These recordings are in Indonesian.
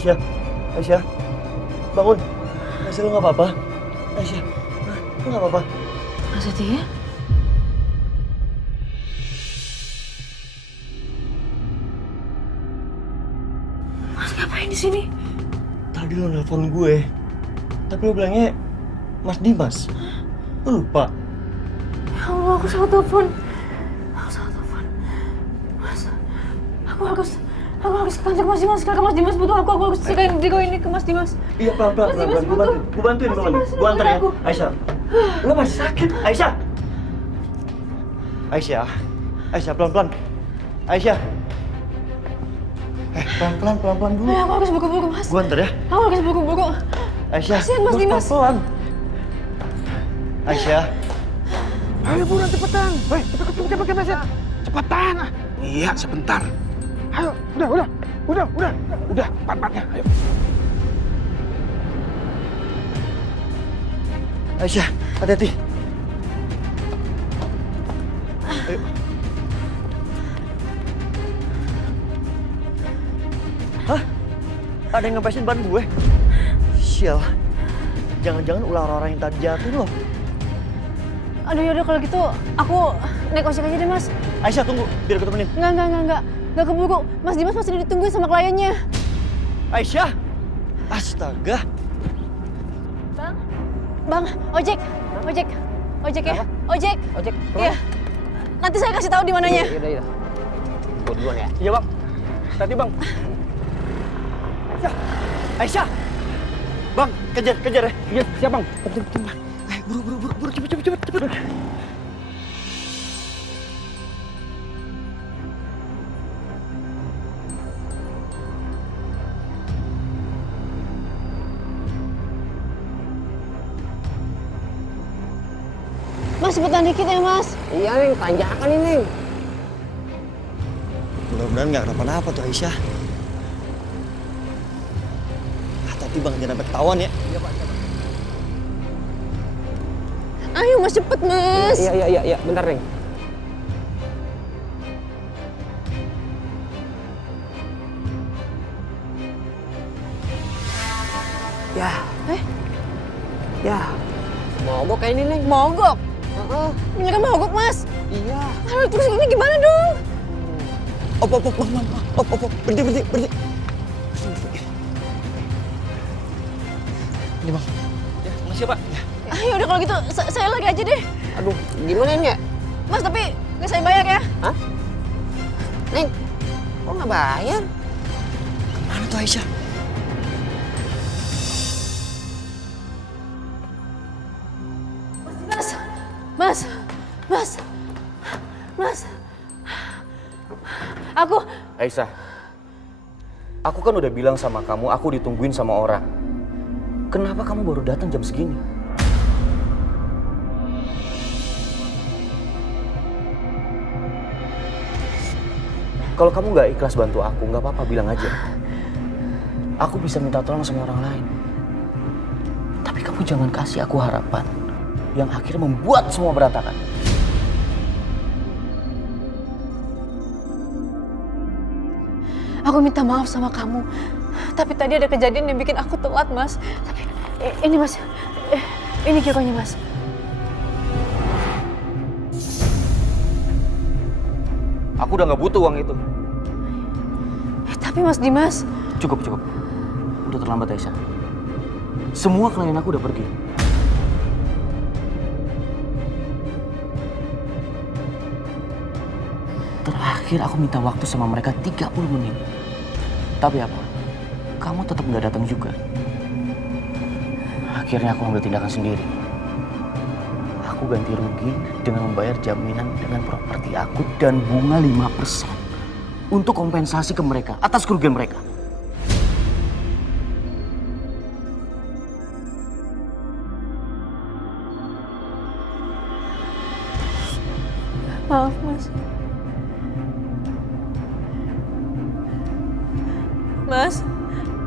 Aisyah, Aisyah, bangun. Aisyah, lu nggak apa-apa? Aisyah, lu nggak apa-apa? Prasetya? Mas ngapain di sini? Tadi lo nelpon gue, tapi lo bilangnya Mas Dimas. Lo lupa? Ya Allah, aku salah telepon. Aku salah telepon. Mas, aku harus ke kantor Mas Dimas. Kakak Mas Dimas butuh aku harus ceritain Digo ini ke Mas Dimas. Iya, pelan-pelan. Gue bantuin. Gue antar ya. Aisyah, lo masih sakit. Aisyah, pelan-pelan. Aisyah. Pelan-pelan dulu. Aku harus buru-buru, Mas. Gue antar ya. Aku harus buru-buru. Aisyah, Kasihan Mas Dimas. pelan-pelan. Aisyah. Ayo buruan cepetan. Woi, cepet Mas. Cepetan. Iya, sebentar. Ayo, udah, empat-empatnya. Ayo. Aisyah, hati-hati. Ayo. Hah? Ada yang ngepesin ban gue? Sial. Jangan-jangan ular orang yang tadi jatuh loh. Aduh yaudah kalau gitu aku naik ojek aja deh Mas. Aisyah tunggu, biar gue temenin. Nggak keburu. Mas Dimas masih ditungguin sama kliennya. Aisyah! Astaga. Bang, ojek ya? Ojek. Iya. Nanti saya kasih tahu di mananya. Iya. Gue duluan ya. Iya bang. Tadi bang. Aisyah! Bang, kejar ya. Iya, siap bang. Buru, cepet. Mas, cepetan dikit ya, Mas. Iya, Neng. Tanjakan ini, Neng. Mudah-mudahan nggak kenapa-napa tuh Aisyah. Hati-hati bang, jangan sampai ketahuan ya. Iya, Pak. Ayo, Mas, cepet, Mas. Iya. Bentar, Neng. Ya. Ya. Mogok kayak ini, Neng. Mogok? Beneran mogok, Mas? Iya. Aduh, terus ini gimana dong? Op, berhenti. Ini bang. Ya, makasih, Pak. Ayo udah kalau gitu saya lagi aja deh. Aduh, gimana, Neng? Mas, tapi nggak saya bayar ya? Hah? Neng, kok nggak bayar? Kemana tuh Aisyah? Mas. Aku. Aisyah, aku kan udah bilang sama kamu aku ditungguin sama orang. Kenapa kamu baru datang jam segini? Kalau kamu nggak ikhlas bantu aku, nggak apa-apa, bilang aja. Aku bisa minta tolong sama orang lain. Tapi kamu jangan kasih aku harapan yang akhirnya membuat semua berantakan. Aku minta maaf sama kamu. Tapi tadi ada kejadian yang bikin aku telat, Mas. Tapi ini, Mas. Ini kilonya, Mas. Aku udah nggak butuh uang itu. Tapi Mas Dimas. Cukup. Udah terlambat, Aisyah. Semua klien aku udah pergi. Terakhir aku minta waktu sama mereka 30 menit. Tapi apa? Kamu tetap nggak datang juga. Akhirnya aku ambil tindakan sendiri. Aku ganti rugi dengan membayar jaminan dengan properti aku dan bunga 5% untuk kompensasi ke mereka atas kerugian mereka. Maaf, Mas.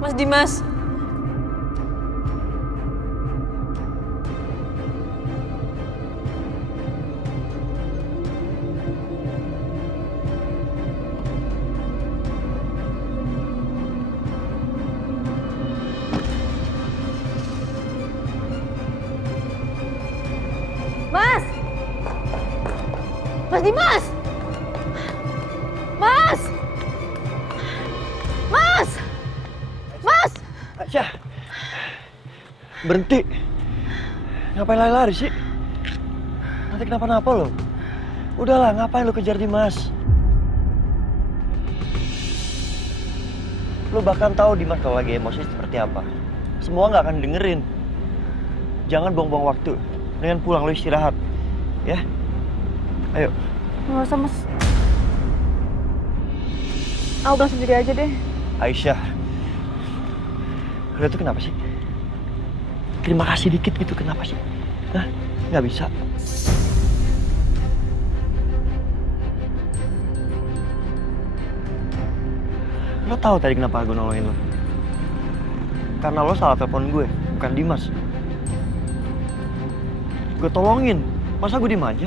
Mas Dimas. Mas Dimas! Mas! Mas! Mas! Aisyah! Berhenti! Ngapain lari-lari sih? Nanti kenapa-napa lo. Udahlah, ngapain lo kejar Dimas? Lo bahkan tahu Dimas kalau lagi emosi seperti apa. Semua nggak akan dengerin. Jangan buang-buang waktu. Dengan pulang lo istirahat. Ya? Ayo. Nggak usah, Mas. Aku pulang sendiri aja deh. Aisyah. Lo tuh kenapa sih? Terima kasih dikit gitu, kenapa sih? Hah? Nggak bisa. Lo tahu tadi kenapa gue nolongin lo? Karena lo salah telepon gue, bukan Dimas. Gue tolongin, masa gue diem aja?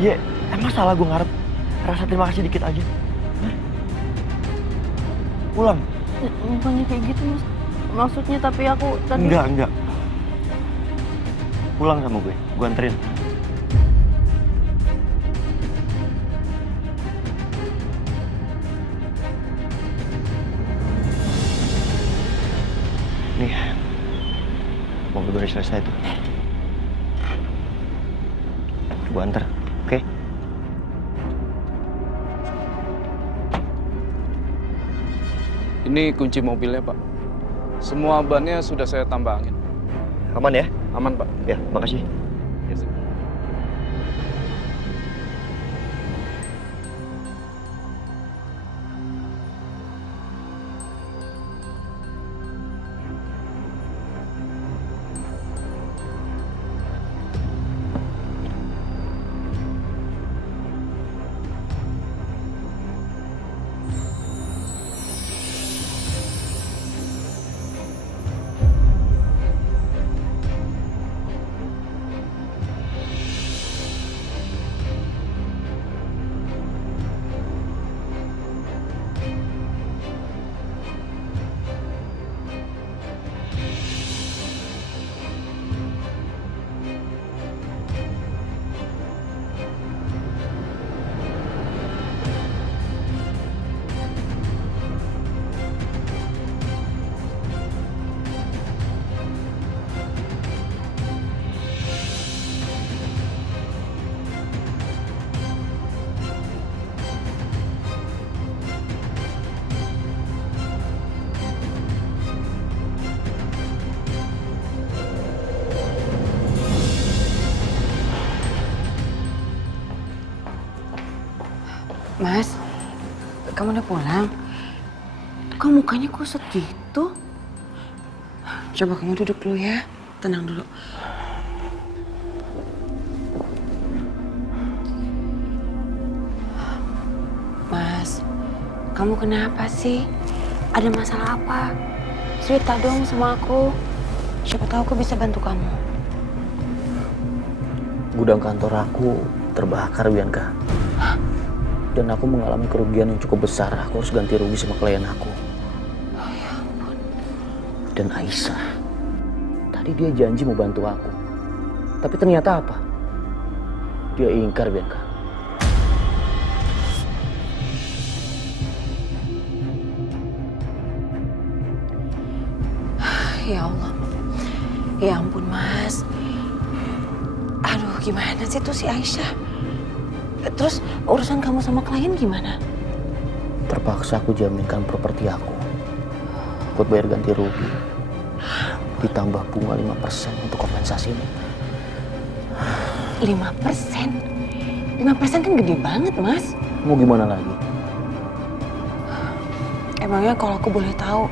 Iya, emang salah gue ngarep rasa terima kasih dikit aja? Hah? Pulang. Bukannya kayak gitu, Mas. Maksudnya tapi aku tadi... Enggak. Pulang sama gue anterin. Nih, mobil gue udah selesai tuh. Gue anter, oke? Ini kunci mobilnya, Pak. Semua bannya sudah saya tambangin. Aman ya? Aman, Pak. Ya, makasih. Yes, sir. Mas, kamu udah pulang? Kok mukanya kusut gitu? Coba kamu duduk dulu ya, tenang dulu. Mas, kamu kenapa sih? Ada masalah apa? Cerita dong sama aku. Siapa tahu aku bisa bantu kamu. Gudang kantor aku terbakar, Bianca. Dan aku mengalami kerugian yang cukup besar. Aku harus ganti rugi sama klien aku. Oh ya ampun. Dan Aisyah, tadi dia janji mau bantu aku. Tapi ternyata apa? Dia ingkar, Bianca. Ya Allah. Ya ampun, Mas. Aduh, gimana sih tuh si Aisyah? Terus urusan kamu sama klien gimana? Terpaksa aku jaminkan properti aku buat bayar ganti rugi. Ditambah bunga 5% untuk kompensasinya. 5%? 5% kan gede banget, Mas. Mau gimana lagi? Emangnya kalau aku boleh tahu,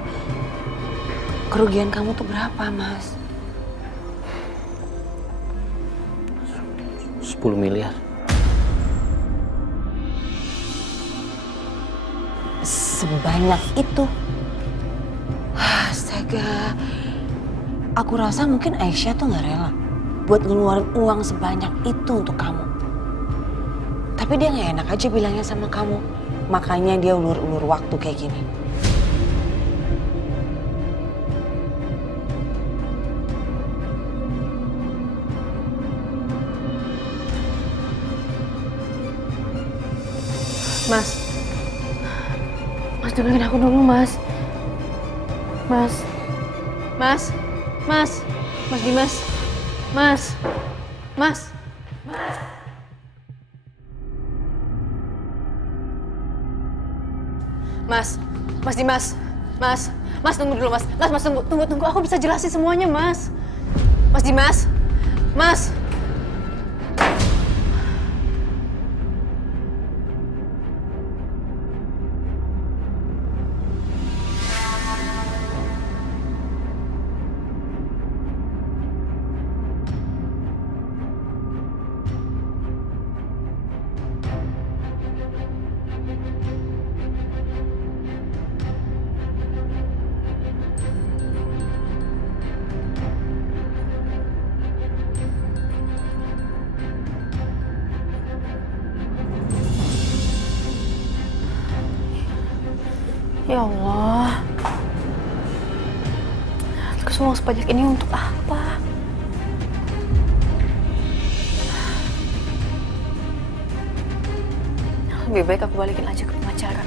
kerugian kamu tuh berapa, Mas? 10 miliar. Sebanyak itu? Astaga. Aku rasa mungkin Aisyah tuh gak rela buat ngeluarin uang sebanyak itu untuk kamu. Tapi dia gak enak aja bilangnya sama kamu. Makanya dia ulur-ulur waktu kayak gini. Mas. Mas dengerin aku dulu, Mas. Mas. Mas. Mas. Mas Dimas. Mas. Mas. Mas. Mas Dimas. Mas. Mas tunggu dulu, Mas. Mas tunggu. Aku bisa jelasin semuanya, Mas. Mas Dimas. Mas. Ya Allah. Terus uang sebanyak ini untuk apa? Lebih baik aku balikin aja ke pengacara.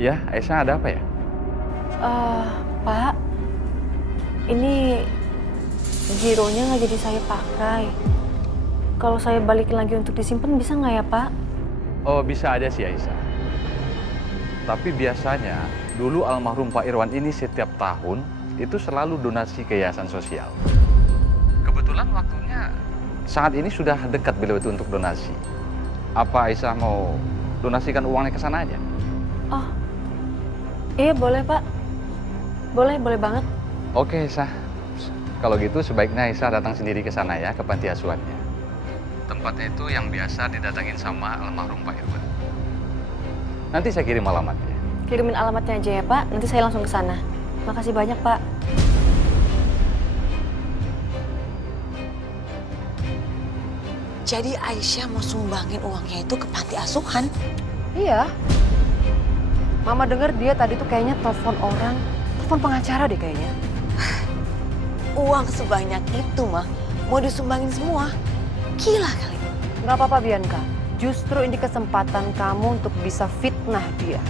Ya, Aisyah ada apa ya? Pak, ini gironya nggak jadi saya pakai. Kalau saya balikin lagi untuk disimpan bisa nggak ya, Pak? Oh, bisa aja sih Aisyah. Tapi biasanya dulu almarhum Pak Irwan ini setiap tahun itu selalu donasi ke yayasan sosial. Kebetulan waktunya saat ini sudah dekat beliau itu untuk donasi. Apa Aisyah mau donasikan uangnya ke sana aja? Oh, iya boleh, Pak. Boleh banget. Oke Aisyah. Kalau gitu sebaiknya Aisyah datang sendiri ke sana ya, ke panti asuhannya. Tempatnya itu yang biasa didatangin sama almarhum Pak Irwan. Nanti saya kirim alamatnya. Kirimin alamatnya aja ya, Pak. Nanti saya langsung ke sana. Makasih banyak, Pak. Jadi Aisyah mau sumbangin uangnya itu ke panti asuhan? Iya. Mama denger dia tadi tuh kayaknya telepon orang, telepon pengacara deh kayaknya. Uang sebanyak itu mah mau disumbangin semua? Gila kali. Nggak apa-apa Bianca, justru ini kesempatan kamu untuk bisa fitnah dia.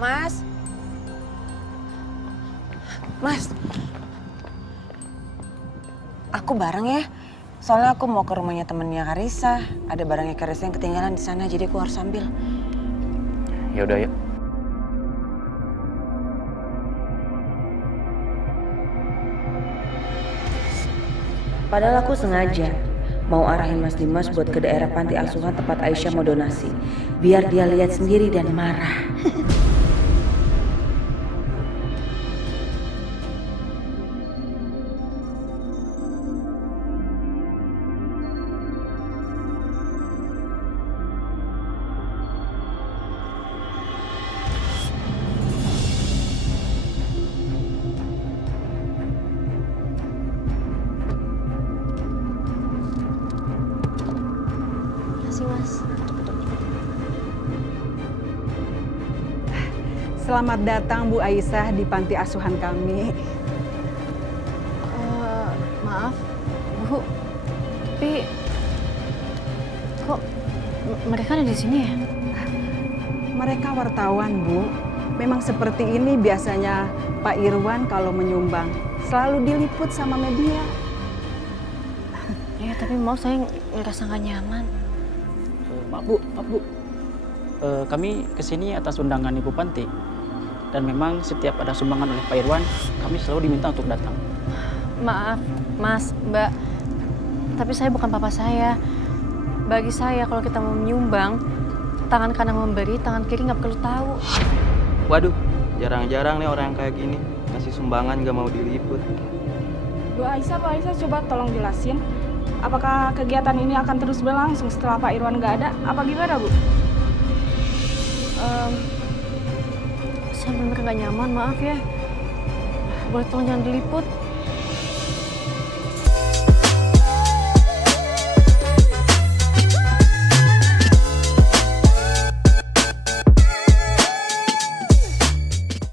Mas. Mas. Aku bareng ya. Soalnya aku mau ke rumahnya temennya Karissa. Ada barangnya Karissa yang ketinggalan di sana, jadi aku harus ambil. Ya udah yuk. Padahal aku sengaja mau arahin Mas Dimas buat ke daerah panti asuhan tempat Aisyah mau donasi. Biar dia lihat sendiri dan marah. Makasih, Mas. Selamat datang Bu Aisyah di panti asuhan kami. Maaf, Bu. Tapi kok mereka ada di sini ya? Mereka wartawan, Bu. Memang seperti ini biasanya Pak Irwan kalau menyumbang. Selalu diliput sama media. Ya, tapi mau saya ngerasa nggak nyaman. Maaf Bu. Kami kesini atas undangan Ibu Panti. Dan memang setiap ada sumbangan oleh Pak Irwan, kami selalu diminta untuk datang. Maaf, Mas, Mbak. Tapi saya bukan papa saya. Bagi saya kalau kita mau menyumbang, tangan kanan memberi, tangan kiri nggak perlu tahu. Waduh, jarang-jarang nih orang yang kayak gini. Ngasih sumbangan gak mau diliput. Bu Aisyah coba tolong jelasin. Apakah kegiatan ini akan terus berlangsung setelah Pak Irwan nggak ada? Apa gimana, Bu? Saya benar nggak nyaman, maaf ya. Boleh tolong jangan diliput.